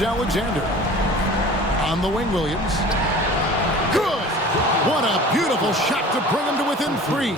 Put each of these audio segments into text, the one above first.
Gilgeous-Alexander. On the wing, Williams. Good! What a beautiful shot to bring him to within 3.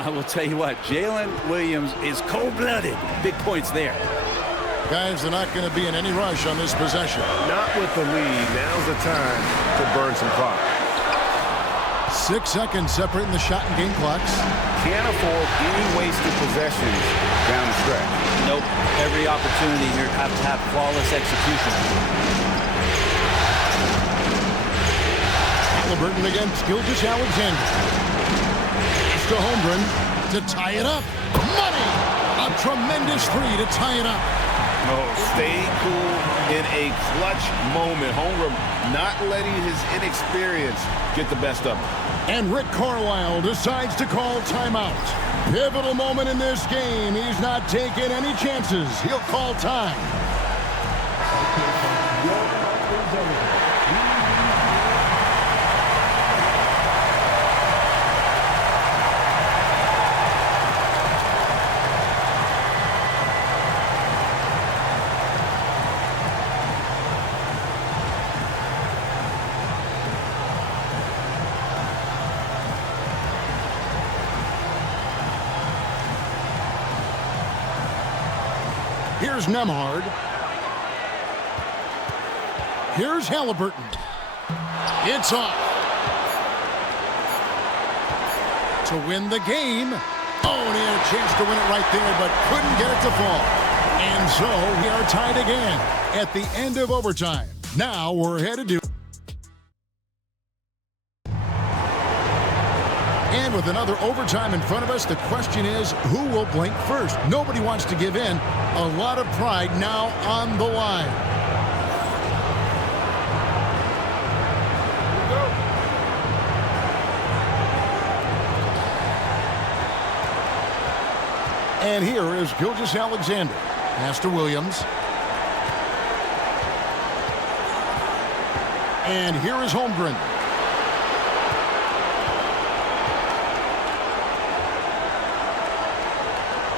I will tell you what, Jalen Williams is cold-blooded. Big points there. Guys, they're not going to be in any rush on this possession. Not with the lead. Now's the time to burn some clock. 6 seconds separating the shot and game clocks. Can't afford any wasted possessions down the stretch. Nope. Every opportunity here have to have flawless execution. Halliburton against Gilgeous-Alexander. It's to Holmgren to tie it up. Money! A tremendous 3 to tie it up. Oh, stay cool in a clutch moment. Holmgren not letting his inexperience get the best of him. And Rick Carlisle decides to call timeout. Pivotal moment in this game. He's not taking any chances. He'll call time. Here's Nembhard. Here's Halliburton. It's off. To win the game. Oh, and he had a chance to win it right there, but couldn't get it to fall. And so we are tied again at the end of overtime. Now we're headed to... And with another overtime in front of us, the question is, who will blink first? Nobody wants to give in. A lot of pride now on the line. And here is Gilgeous-Alexander. Pass to Williams. And here is Holmgren.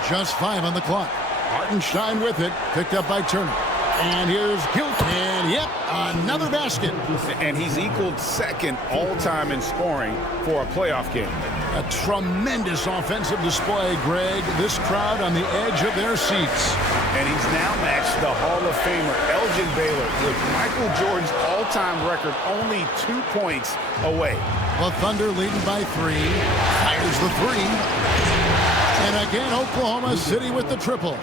Just 5 on the clock. Hartenstein with it. Picked up by Turner. And here's Gilt. And, yep, another basket. And he's equaled second all-time in scoring for a playoff game. A tremendous offensive display, Greg. This crowd on the edge of their seats. And he's now matched the Hall of Famer Elgin Baylor with Michael Jordan's all-time record only 2 points away. The Thunder leading by 3. Fires the 3. And again, Oklahoma City with the triple.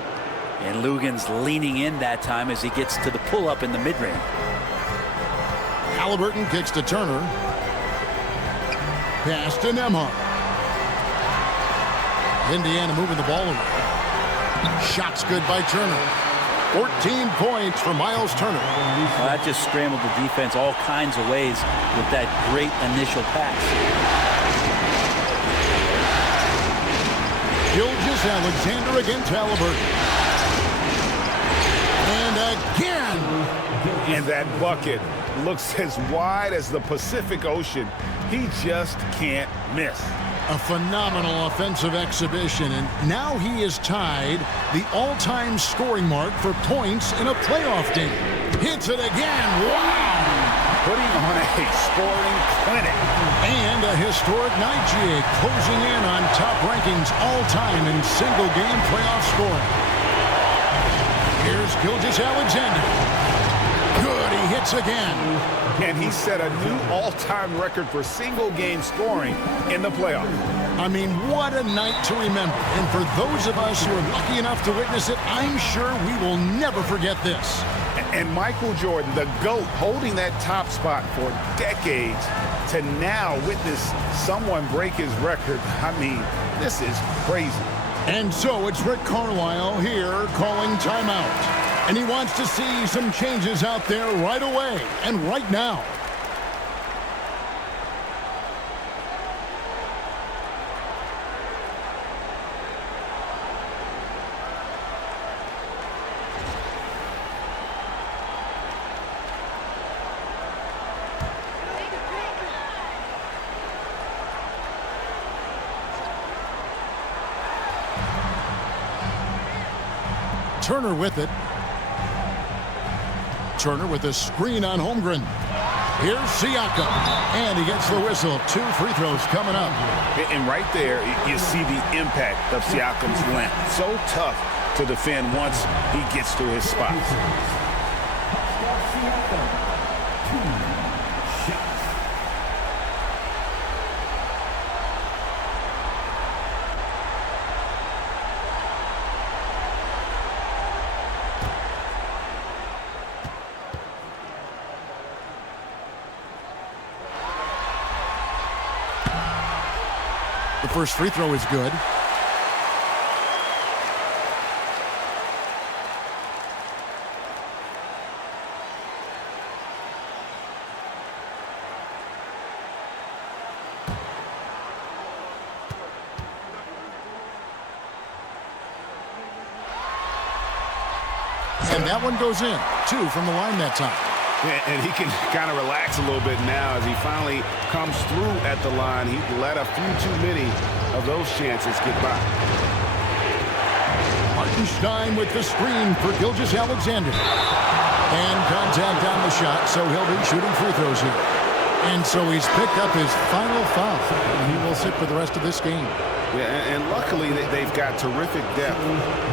And Lugan's leaning in that time as he gets to the pull-up in the mid-range. Halliburton kicks to Turner. Pass to Nembhard. Indiana moving the ball around. Shots good by Turner. 14 points for Miles Turner. Well, that just scrambled the defense all kinds of ways with that great initial pass. Gilgeous-Alexander against Halliburton. And again. And that bucket looks as wide as the Pacific Ocean. He just can't miss. A phenomenal offensive exhibition, and now he is tied the all-time scoring mark for points in a playoff game. Hits it again. Wow! Putting on a scoring clinic. And a historic night, GA, closing in on top rankings all-time in single-game playoff scoring. Here's Gilgeous-Alexander. Good, he hits again. And he set a new all-time record for single-game scoring in the playoffs. I mean, what a night to remember. And for those of us who are lucky enough to witness it, I'm sure we will never forget this. And Michael Jordan, the GOAT, holding that top spot for decades, to now witness someone break his record. I mean, this is crazy. And so it's Rick Carlisle here calling timeout. And he wants to see some changes out there right away and right now. Turner with it. Turner with a screen on Holmgren. Here's Siakam, and he gets the whistle. 2 free throws coming up. And right there, you see the impact of Siakam's length. So tough to defend once he gets to his spot. The first free throw is good. And that one goes in. 2 from the line that time. And he can kind of relax a little bit now as he finally comes through at the line. He let a few too many of those chances get by. Hartenstein with the screen for Gilgeous-Alexander. And contact on the shot, so he'll be shooting free throws here. And so he's picked up his final foul. And he will sit for the rest of this game. Yeah, and luckily they've got terrific depth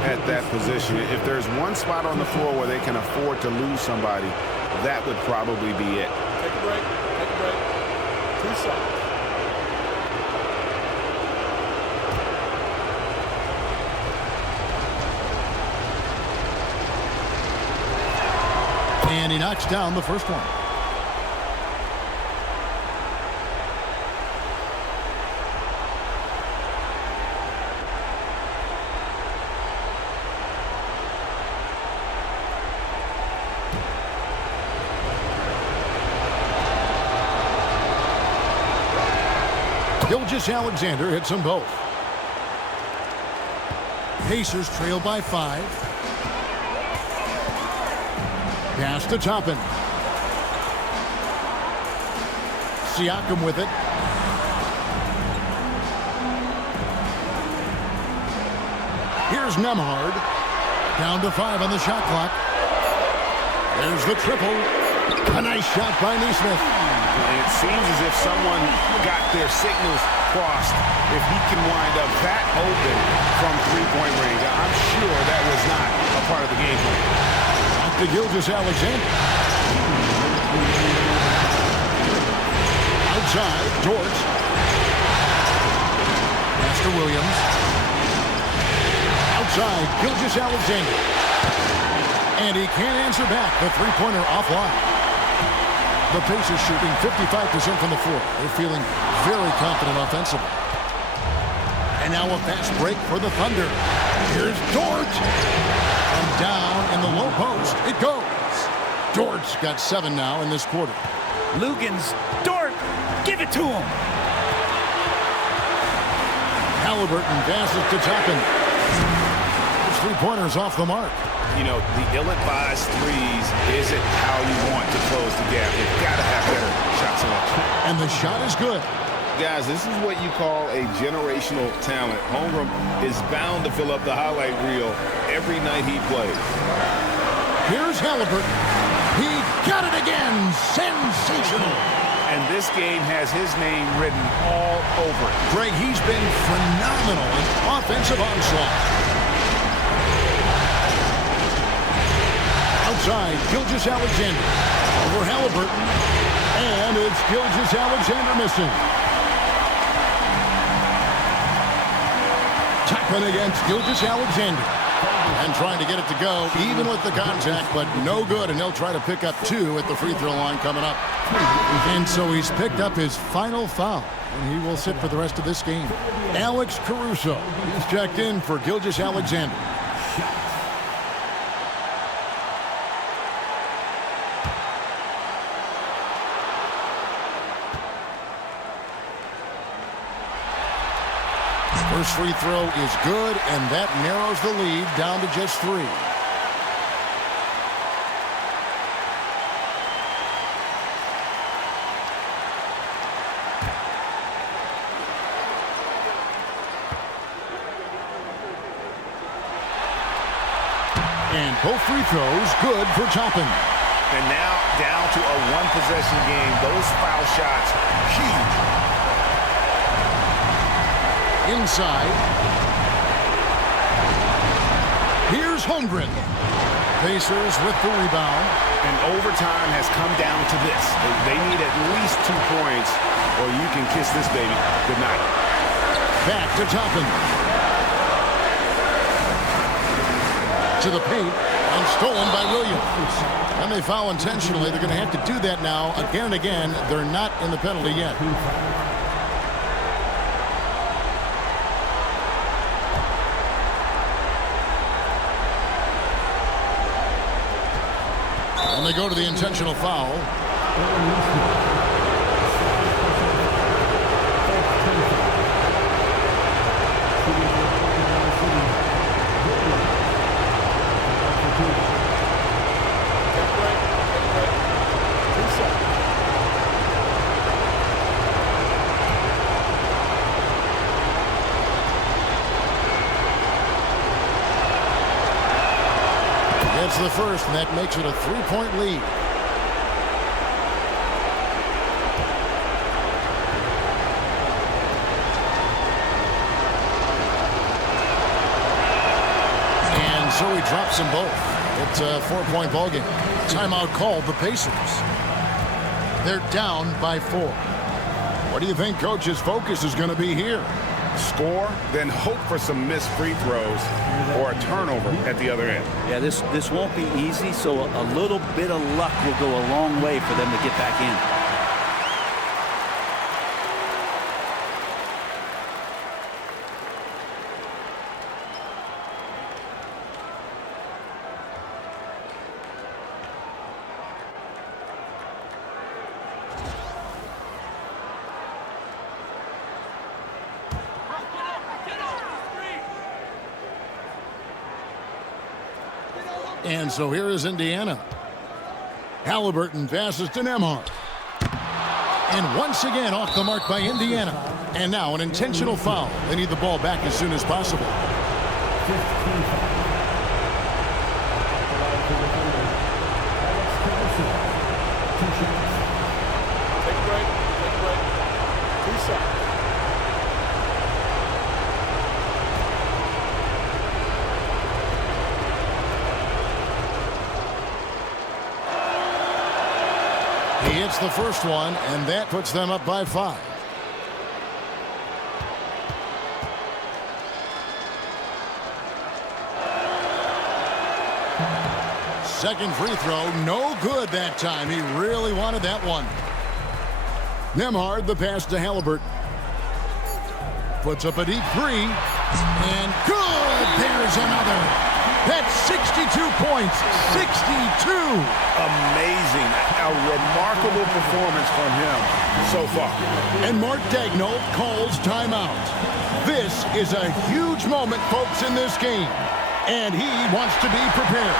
at that position. If there's one spot on the floor where they can afford to lose somebody, that would probably be it. Take a break. Take a break. 2 shots. And he knocks down the first one. Gilgeous-Alexander hits them both. Pacers trail by 5. Pass to Toppin. Siakam with it. Here's Nembhard. Down to 5 on the shot clock. There's the triple. A nice shot by Nesmith. It seems as if someone got their signals crossed. If he can wind up that open from three-point range, I'm sure that was not a part of the game plan. Back to Gilgeous-Alexander. Outside, Dort. Pass to Williams. Outside, Gilgeous-Alexander. And he can't answer back. The three-pointer offline. The Pacers shooting 55% from the floor. They're feeling very confident offensively. And now a fast break for the Thunder. Here's Dort. And down in the low post, it goes. Dort's got 7 now in this quarter. Lugans, Dort, give it to him. Halliburton passes to Toppin. His three-pointer's off the mark. You know, the ill-advised threes isn't how you want to close the gap. You've got to have better shot selection. And the shot is good. Guys, this is what you call a generational talent. Holmgren is bound to fill up the highlight reel every night he plays. Here's Halliburton. He got it again. Sensational. And this game has his name written all over it. Greg, he's been phenomenal in offensive onslaught. Outside, Gilgeous-Alexander. Over Halliburton. And it's Gilgeous-Alexander missing. Toppin against Gilgeous-Alexander. And trying to get it to go, even with the contact, but no good. And he'll try to pick up 2 at the free throw line coming up. And so he's picked up his final foul. And he will sit for the rest of this game. Alex Caruso. He's checked in for Gilgeous-Alexander. First free throw is good, and that narrows the lead down to just 3. And both free throws good for Toppin. And now down to a one-possession game. Those foul shots, huge. Inside. Here's Holmgren. Pacers with the rebound. And overtime has come down to this. They need at least 2 points, or you can kiss this baby goodnight. Back to Toppin. To the paint, and stolen by Williams. And they foul intentionally. They're going to have to do that now again and again. They're not in the penalty yet. And they go to the intentional foul. It's the first, and that makes it a 3-point lead. And so he drops them both. It's a 4-point ball game. Timeout called the Pacers. They're down by 4. What do you think Coach's focus is going to be here? Score, then hope for some missed free throws or a turnover at the other end. Yeah, this won't be easy, so a little bit of luck will go a long way for them to get back in. And so here is Indiana. Halliburton passes to Nembhard. And once again off the mark by Indiana. And now an intentional foul. They need the ball back as soon as possible. Take a break. Take a break. 2 shots. He hits the first one, and that puts them up by 5. Second free throw, no good that time. He really wanted that one. Nembhard, the pass to Halliburton. Puts up a deep 3, and good! There's another. That's 62 points, 62. Amazing. A remarkable performance from him so far. And Mark Daigneault calls timeout. This is a huge moment, folks, in this game. And he wants to be prepared.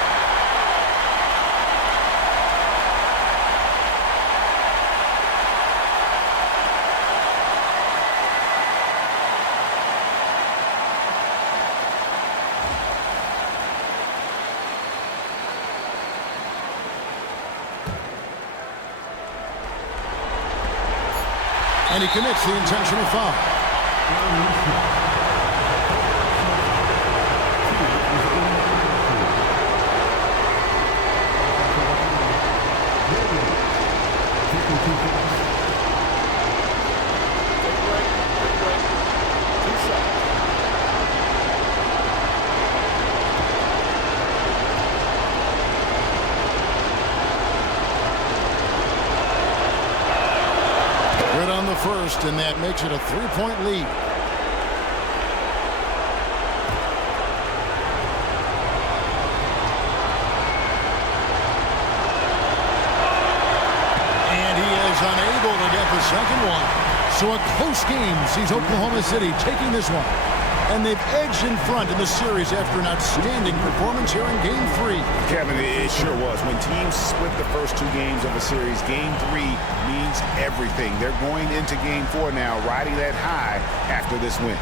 And he commits the intentional foul. First, and that makes it a 3-point lead. And he is unable to get the second one. So a close game sees Oklahoma City taking this one. And they've edged in front in the series after an outstanding performance here in Game 3. Kevin, it sure was. When teams split the first 2 games of a series, Game 3 means everything. They're going into Game 4 now, riding that high after this win.